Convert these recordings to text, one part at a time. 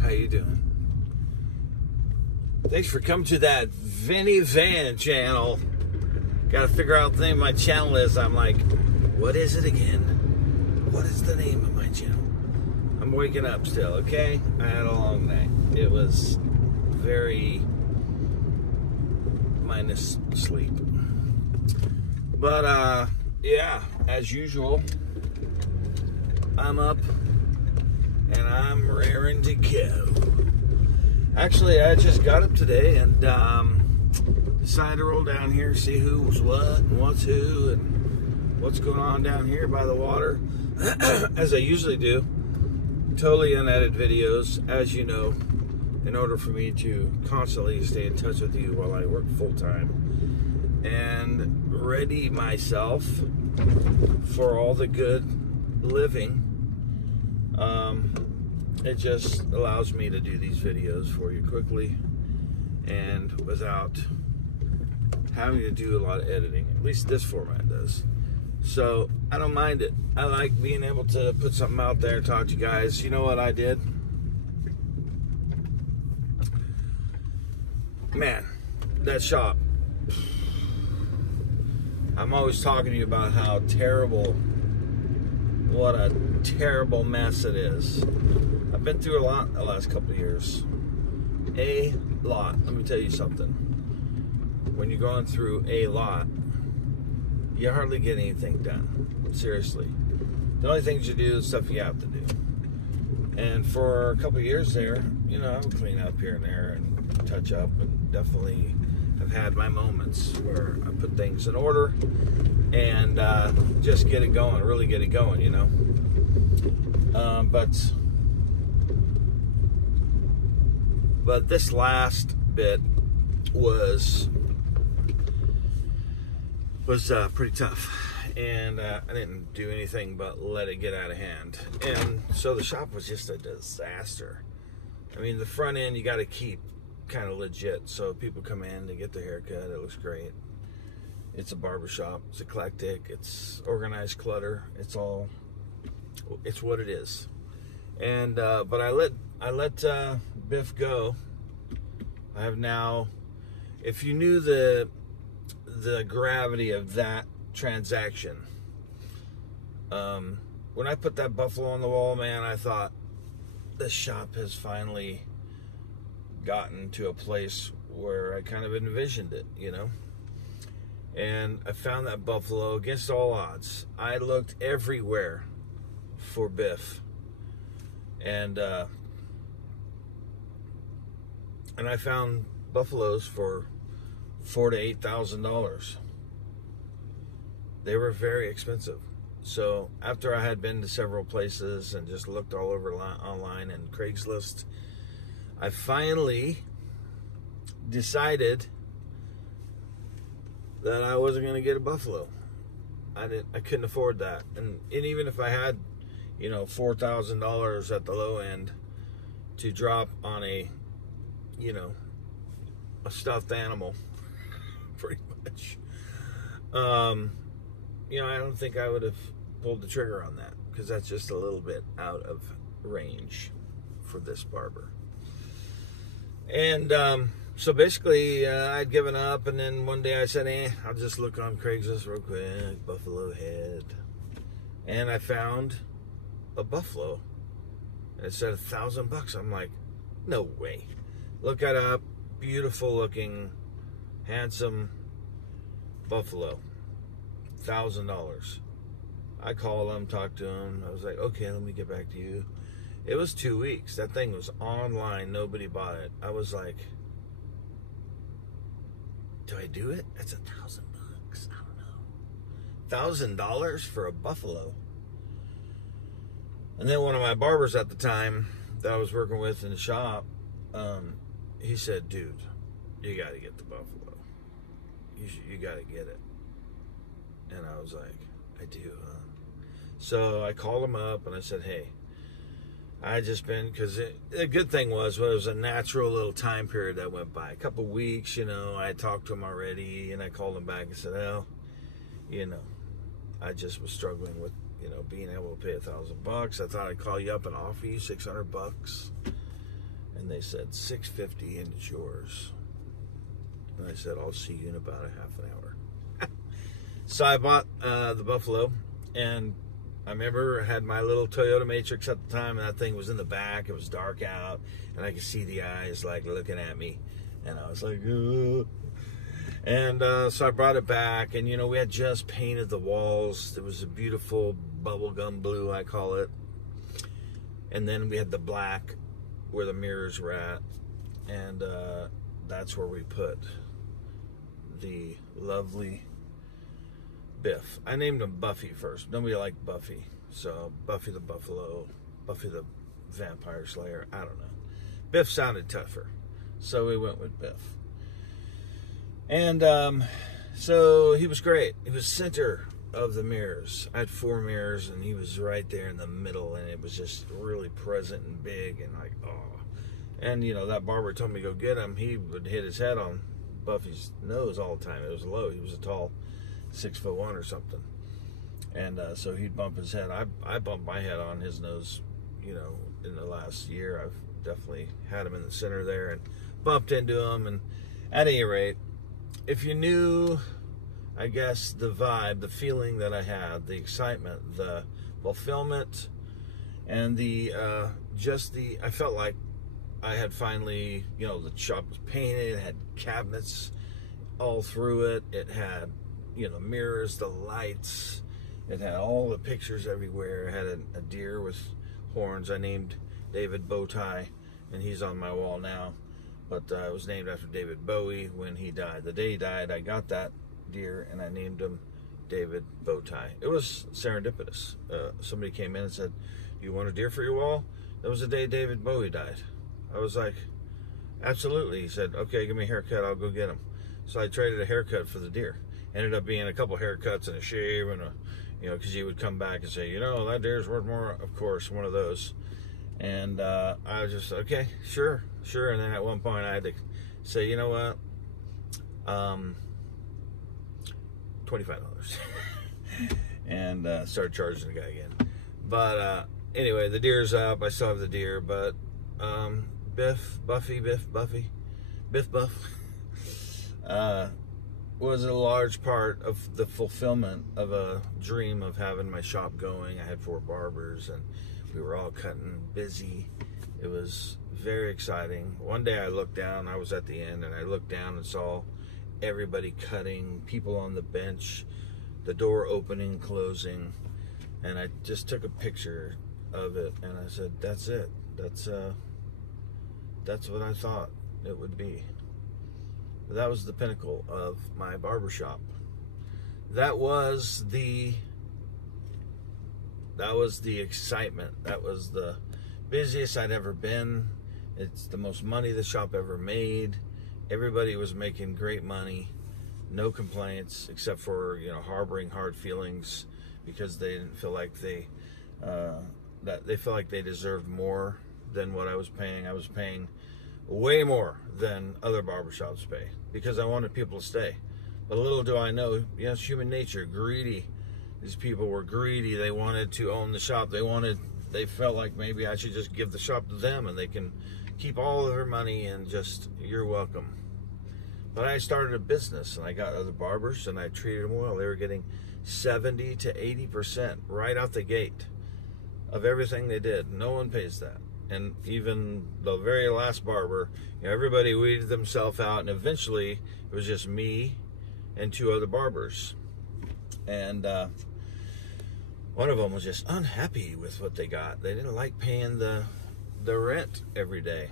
How you doing? Thanks for coming to that Vinny Van channel. Got to figure out the name of my channel is. I'm like, what is it again? What is the name of my channel? I'm waking up still, okay? I had a long night. It was very minus sleep. But, yeah, as usual, I'm up and I'm raring to go. Actually, I just got up today and decided to roll down here, see who's what and what's who and what's going on down here by the water, as I usually do. Totally unedited videos, as you know, in order for me to constantly stay in touch with you while I work full-time and ready myself for all the good living. It just allows me to do these videos for you quickly and without having to do a lot of editing. At least this format does. So I don't mind it. I like being able to put something out there, talk to you guys. You know what I did? Man, that shop. I'm always talking to you about how terrible, what a terrible mess it is. I've been through a lot the last couple of years. A lot. Let me tell you something. When you're going through a lot, you hardly get anything done. Seriously. The only things you do is stuff you have to do. And for a couple of years there, you know, I would clean up here and there and touch up, and definitely have had my moments where I put things in order and just get it going, really get it going, you know. But this last bit was pretty tough, and I didn't do anything but let it get out of hand. And so the shop was just a disaster. I mean, the front end you got to keep kind of legit, so people come in to get their haircut. It looks great. It's a barber shop. It's eclectic. It's organized clutter. It's what it is. And but I let Biff go. I have now, if you knew the gravity of that transaction, when I put that buffalo on the wall, man, I thought this shop has finally gotten to a place where I kind of envisioned it, you know. And I found that buffalo against all odds. I looked everywhere for Biff, and I found buffaloes for $4,000 to $8,000. They were very expensive. So after I had been to several places and just looked all over online and Craigslist, I finally decided that I wasn't going to get a buffalo. I couldn't afford that. And even if I had, you know, $4,000 at the low end to drop on a, you know, a stuffed animal, pretty much, you know, I don't think I would have pulled the trigger on that, because that's just a little bit out of range for this barber. And so basically I'd given up, and then one day I said, I'll just look on Craigslist real quick, buffalo head, and I found a buffalo, and it said $1,000. I'm like, no way. Look it up. Beautiful looking, handsome buffalo. $1,000. I called him, talked to him. I was like, okay, let me get back to you. It was 2 weeks. That thing was online. Nobody bought it. I was like, do I do it? That's $1,000. I don't know. $1,000 for a buffalo. And then one of my barbers at the time that I was working with in the shop, he said, dude, you got to get the buffalo. You got to get it. And I was like, I do, huh? So I called him up and I said, hey, I just been, because the good thing was, well, it was a natural little time period that went by. A couple weeks, you know, I talked to him already, and I called him back and said, well, you know, I just was struggling with, you know, being able to pay $1,000. I thought I'd call you up and offer you $600. And they said, $6.50 and it's yours. And I said, I'll see you in about a half an hour. So I bought the Buffalo, and I remember I had my little Toyota Matrix at the time, and that thing was in the back. It was dark out, and I could see the eyes like looking at me, and I was like, ugh. And so I brought it back, and you know, we had just painted the walls. There was a beautiful bubblegum blue, I call it, and then we had the black where the mirrors were at, and that's where we put the lovely Biff. I named him Buffy first. Nobody liked Buffy, so Buffy the Buffalo, Buffy the Vampire Slayer, I don't know. Biff sounded tougher, so we went with Biff. And so he was great. He was center of the mirrors. I had 4 mirrors, and he was right there in the middle, and it was just really present and big, and like, oh. And you know, that barber told me to go get him. He would hit his head on Buffy's nose all the time. It was low. He was a tall 6'1" or something, and so he'd bump his head. I bumped my head on his nose, you know, in the last year. I've definitely had him in the center there and bumped into him. And at any rate, if you knew, I guess, the vibe, the feeling that I had, the excitement, the fulfillment, and the I felt like I had finally, you know, the shop was painted, it had cabinets all through it, it had, you know, mirrors, the lights, it had all the pictures everywhere. It had a deer with horns. I named David Bowtie, and he's on my wall now, but it was named after David Bowie when he died. The day he died, I got that deer and I named him David Bowtie. It was serendipitous. Somebody came in and said, "Do you want a deer for your wall?" That was the day David Bowie died. I was like, absolutely. He said, "Okay, give me a haircut, I'll go get him." So I traded a haircut for the deer. Ended up being a couple haircuts and a shave and a, you know, because he would come back and say, you know, that deer's worth more, of course, one of those. And I was just, okay, sure. And then at one point I had to say, you know what, $25. And start charging the guy again. But anyway, the deer's up. I still have the deer, but Biff Buff was a large part of the fulfillment of a dream of having my shop going. I had 4 barbers, and we were all cutting, busy. It was very exciting. One day I looked down, I was at the end, and I looked down and saw everybody cutting, people on the bench, the door opening, closing, and I just took a picture of it, and I said, that's it. That's what I thought it would be. That was the pinnacle of my barbershop. That was the excitement. That was the busiest I'd ever been. It's the most money the shop ever made. Everybody was making great money. No complaints, except for, you know, harboring hard feelings because they didn't feel like they felt like they deserved more than what I was paying. I was paying way more than other barbershops pay because I wanted people to stay. But little do I know, yes, human nature, greedy. These people were greedy. They wanted to own the shop. They felt like maybe I should just give the shop to them and they can keep all of their money and just, you're welcome. But I started a business and I got other barbers and I treated them well. They were getting 70 to 80% right out the gate of everything they did. No one pays that. And even the very last barber, you know, everybody weeded themselves out, and eventually it was just me and 2 other barbers. And one of them was just unhappy with what they got. They didn't like paying the rent every day,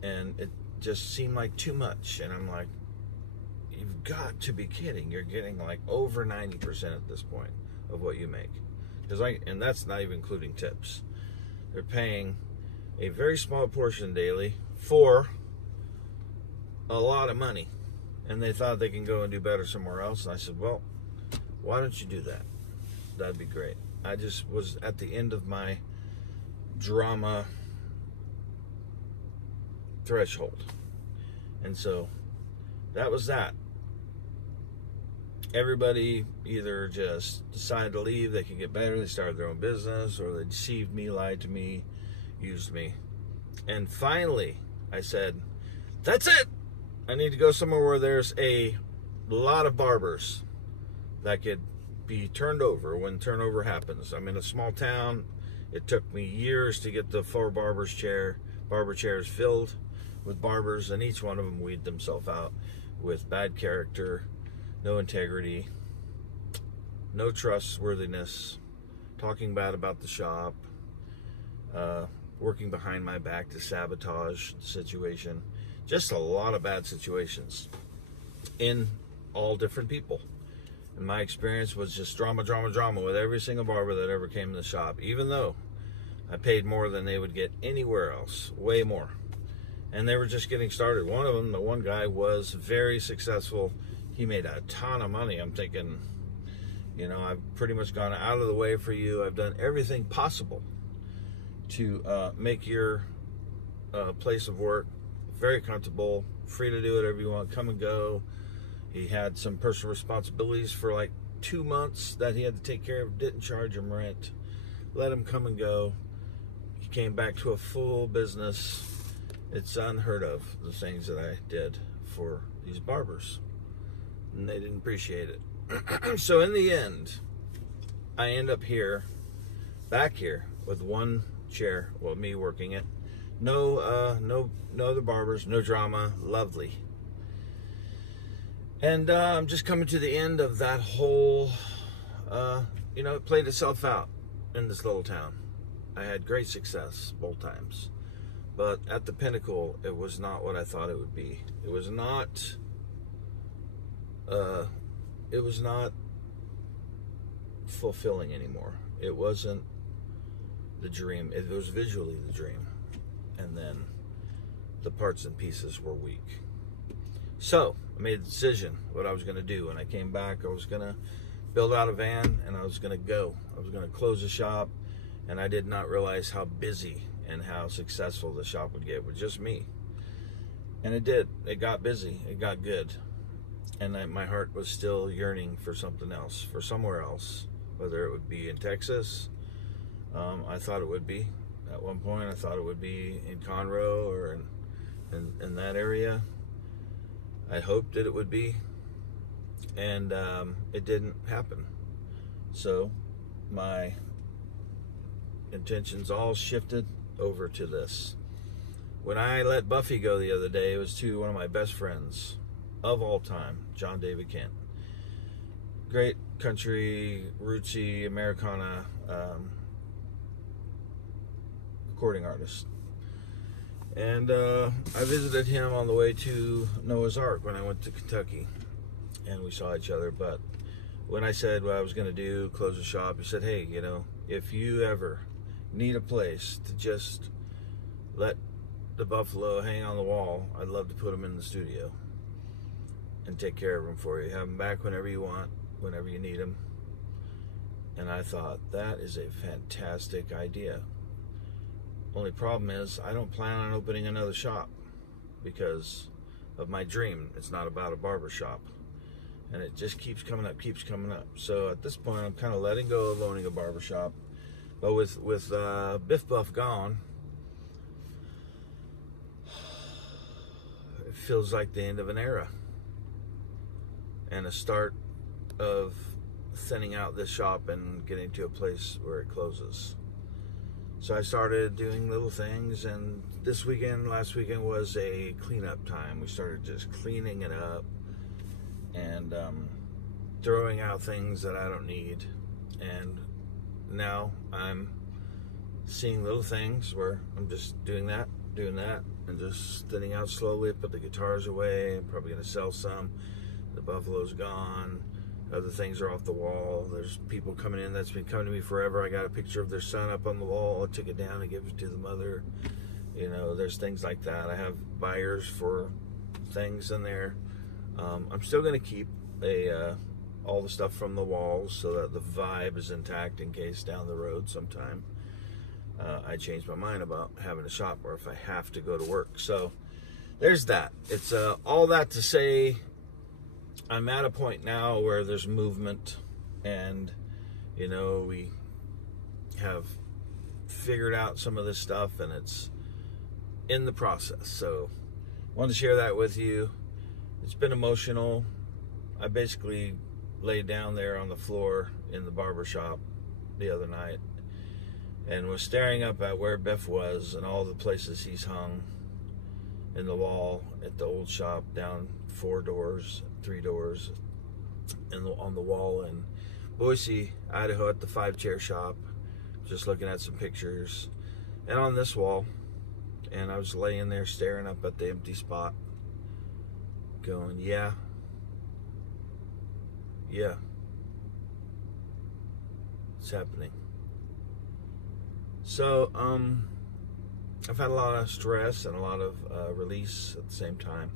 and it just seemed like too much. And I'm like, you've got to be kidding. You're getting like over 90% at this point of what you make. And that's not even including tips. They're paying a very small portion daily for a lot of money, and they thought they can go and do better somewhere else. And I said, well, why don't you do that? That'd be great. I just was at the end of my drama threshold, and so that was that. Everybody either just decided to leave, they could get better, they started their own business, or they deceived me, lied to me, used me. And finally, I said, that's it. I need to go somewhere where there's a lot of barbers that could be turned over when turnover happens. I'm in a small town. It took me years to get the 4 barber chairs filled with barbers, and each one of them weed themselves out with bad character, no integrity, no trustworthiness, talking bad about the shop, working behind my back to sabotage the situation. Just a lot of bad situations in all different people. And my experience was just drama, drama, drama with every single barber that ever came to the shop, even though I paid more than they would get anywhere else, way more. And they were just getting started. One of them, the one guy, was very successful. He made a ton of money. I'm thinking, you know, I've pretty much gone out of the way for you. I've done everything possible to make your place of work very comfortable, free to do whatever you want, come and go. He had some personal responsibilities for like 2 months that he had to take care of, didn't charge him rent, let him come and go. He came back to a full business. It's unheard of, the things that I did for these barbers, and they didn't appreciate it. So in the end, I end up here, back here, with 1 chair, well, me working it. No other barbers, no drama, lovely. And I'm just coming to the end of that whole, you know, it played itself out in this little town. I had great success both times. But at the pinnacle, it was not what I thought it would be. It was not fulfilling anymore. It wasn't the dream. It was visually the dream. And then the parts and pieces were weak. So I made a decision what I was going to do. When I came back, I was going to build out a van and I was going to go. I was going to close the shop, and I did not realize how busy and how successful the shop would get with just me. And it did. It got busy. It got good. And my heart was still yearning for something else, for somewhere else, whether it would be in Texas. I thought it would be. At one point, I thought it would be in Conroe or in that area. I hoped that it would be. And it didn't happen. So my intentions all shifted over to this. When I let Buffy go the other day, it was to one of my best friends of all time, John David Kent. Great country, rootsy, Americana recording artist. And I visited him on the way to Noah's Ark when I went to Kentucky, and we saw each other. But when I said what I was going to do, close the shop, he said, hey, you know, if you ever need a place to just let the buffalo hang on the wall, I'd love to put them in the studio and take care of them for you. Have them back whenever you want, whenever you need them. And I thought, that is a fantastic idea. Only problem is, I don't plan on opening another shop because of my dream. It's not about a barber shop. And it just keeps coming up, keeps coming up. So at this point, I'm kind of letting go of owning a barber shop. But with Biffbuff gone, it feels like the end of an era and a start of thinning out this shop and getting to a place where it closes. So I started doing little things, and this weekend, last weekend, was a cleanup time. We started just cleaning it up and throwing out things that I don't need. And now I'm seeing little things where I'm just doing that, and just thinning out slowly. Put the guitars away. I'm probably going to sell some. The buffalo's gone. Other things are off the wall. There's people coming in that's been coming to me forever. I got a picture of their son up on the wall. I took it down and gave it to the mother. You know, there's things like that. I have buyers for things in there. I'm still going to keep all the stuff from the walls so that the vibe is intact in case down the road sometime I change my mind about having a shop, or if I have to go to work. So there's that. It's all that to say, I'm at a point now where there's movement, and you know, we have figured out some of this stuff, and in the process. So wanted to share that with you. It's been emotional. I basically laid down there on the floor in the barber shop the other night and was staring up at where Biff was and all the places he's hung in the wall at the old shop, down 3 doors on the wall in Boise, Idaho, at the 5-chair shop, just looking at some pictures, and on this wall. And I was laying there staring up at the empty spot, going, yeah, it's happening. So I've had a lot of stress and a lot of release at the same time.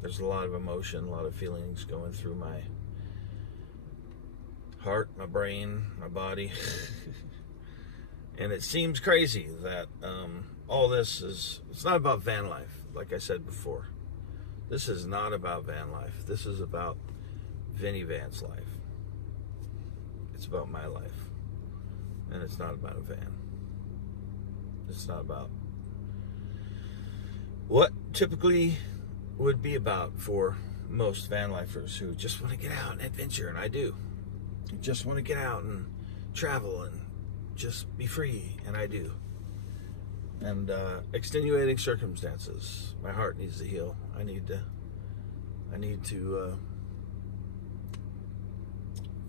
There's a lot of emotion, a lot of feelings going through my heart, my brain, my body. And it seems crazy that all this is, it's not about van life, like I said before. This is not about van life. This is about Vinny Van's life. It's about my life. And it's not about a van. It's not about what typically would be about for most van lifers who just want to get out and adventure, and I do. Just want to get out and travel and just be free, and I do. And extenuating circumstances. My heart needs to heal. I need to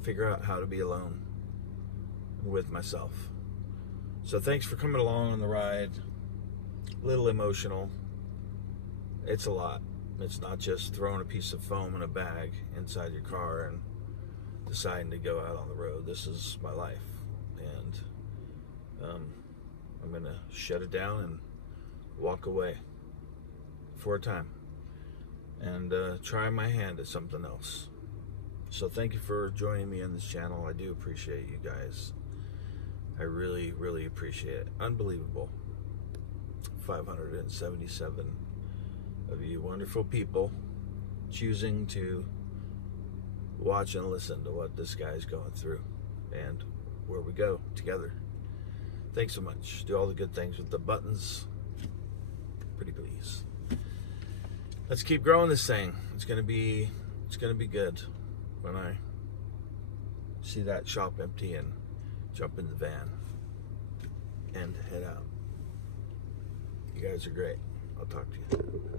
figure out how to be alone with myself. So thanks for coming along on the ride. A little emotional. It's a lot. It's not just throwing a piece of foam in a bag inside your car and deciding to go out on the road. This is my life, and I'm gonna shut it down and walk away for a time and try my hand at something else. So thank you for joining me on this channel. I do appreciate you guys. I really, really appreciate it. Unbelievable. 577 of you wonderful people choosing to watch and listen to what this guy's going through and where we go together. Thanks so much. Do all the good things with the buttons. Pretty please. Let's keep growing this thing. It's gonna be good when I see that shop empty and jump in the van and head out. You guys are great. I'll talk to you.